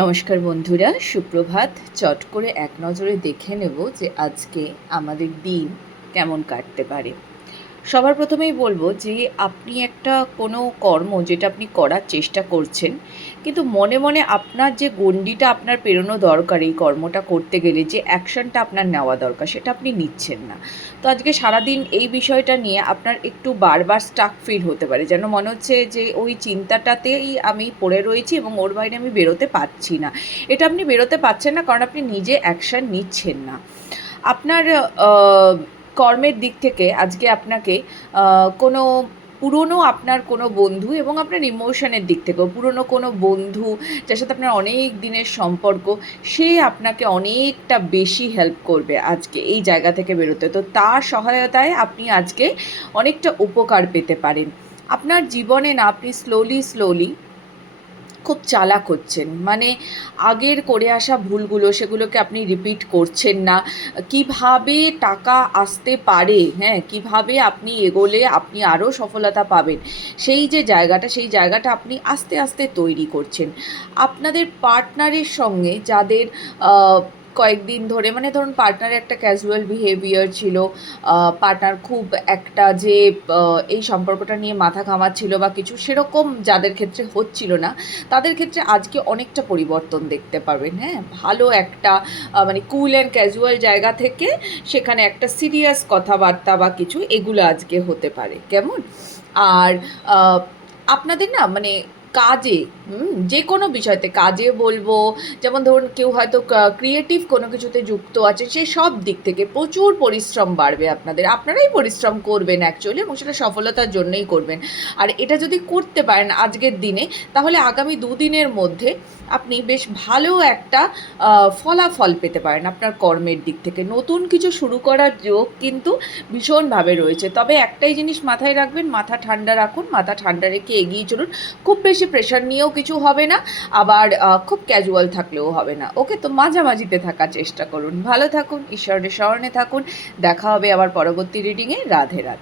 নমস্কার বন্ধুরা, সুপ্রভাত। চট করে এক নজরে দেখে নেব যে আজকে আমাদের দিন কেমন কাটতে পারে। সবার প্রথমেই বলবো যে আপনি একটা কোনো কর্ম যেটা আপনি করার চেষ্টা করছেন, কিন্তু মনে মনে আপনার যে গণ্ডিটা আপনার পেরোনো দরকার এই কর্মটা করতে গেলে, যে অ্যাকশনটা আপনার নেওয়া দরকার সেটা আপনি নিচ্ছেন না। তো আজকে সারাদিন এই বিষয়টা নিয়ে আপনার একটু বারবার স্টাক ফিল হতে পারে, যেন মনে হচ্ছে যে ওই চিন্তাটাতেই আমি পড়ে রয়েছি এবং ওর বাইরে আমি বেরোতে পারছি না। এটা আপনি বেরোতে পারছেন না কারণ আপনি নিজে অ্যাকশন নিচ্ছেন না। আপনার কর্মের দিক থেকে আজকে আপনাকে কোনো পুরনো আপনার কোনো বন্ধু, এবং আপনার ইমোশনের দিক থেকেও পুরনো কোনো বন্ধু যার সাথে আপনার অনেক দিনের সম্পর্ক, সে আপনাকে অনেকটা বেশি হেল্প করবে আজকে এই জায়গা থেকে বেরোতে। তো তার সহায়তায় আপনি আজকে অনেকটা উপকার পেতে পারেন। আপনার জীবনে না আপনি স্লোলি খুব চালাক হচ্ছেন, মানে আগের করে আসা ভুলগুলো সেগুলোকে আপনি রিপিট করছেন না। কিভাবে টাকা আসতে পারে, হ্যাঁ, কিভাবে আপনি এগোলে আপনি আরও সফলতা পাবেন, সেই যে জায়গাটা, সেই জায়গাটা আপনি আস্তে আস্তে তৈরি করছেন। আপনাদের পার্টনারের সঙ্গে যাদের কয়েকদিন ধরে, মানে ধরুন পার্টনারের একটা ক্যাজুয়াল বিহেভিয়ার ছিল, পার্টনার খুব একটা যে এই সম্পর্কটা নিয়ে মাথা ঘামাচ্ছিল বা কিছু, সেরকম যাদের ক্ষেত্রে হচ্ছিল না, তাদের ক্ষেত্রে আজকে অনেকটা পরিবর্তন দেখতে পাবেন। হ্যাঁ, ভালো একটা মানে কুল অ্যান্ড ক্যাজুয়াল জায়গা থেকে সেখানে একটা সিরিয়াস কথাবার্তা বা কিছু, এগুলো আজকে হতে পারে। কেমন? আর আপনাদের না মানে কাজে, যে কোনো বিষয়তে কাজে বলবো, যেমন ধরুন কেউ হয়তো ক্রিয়েটিভ কোনো কিছুতে যুক্ত আছে, সেই সব দিক থেকে প্রচুর পরিশ্রম বাড়বে আপনাদের। আপনারাই পরিশ্রম করবেন অ্যাকচুয়ালি, এবং সেটা সফলতার জন্যই করবেন। আর এটা যদি করতে পারেন আজকের দিনে, তাহলে আগামী দুদিনের মধ্যে আপনি বেশ ভালো একটা ফলাফল পেতে পারেন আপনার কর্মের দিক থেকে। নতুন কিছু শুরু করার যোগ কিন্তু ভীষণভাবে রয়েছে। তবে একটাই জিনিস মাথায় রাখবেন, মাথা ঠান্ডা রাখুন, মাথা ঠান্ডা রেখে এগিয়ে চলুন। খুব বেশি প্রেশার নিয়েও কিছু হবে না, আবার খুব ক্যাজুয়াল থাকলেও হবে না। ওকে, তো মাঝামাঝিতে থাকার চেষ্টা করুন। ভালো থাকুন, ঈশ্বরের শরণে থাকুন। দেখা হবে আবার পরবর্তী রিডিংয়ে। রাধে রাধে।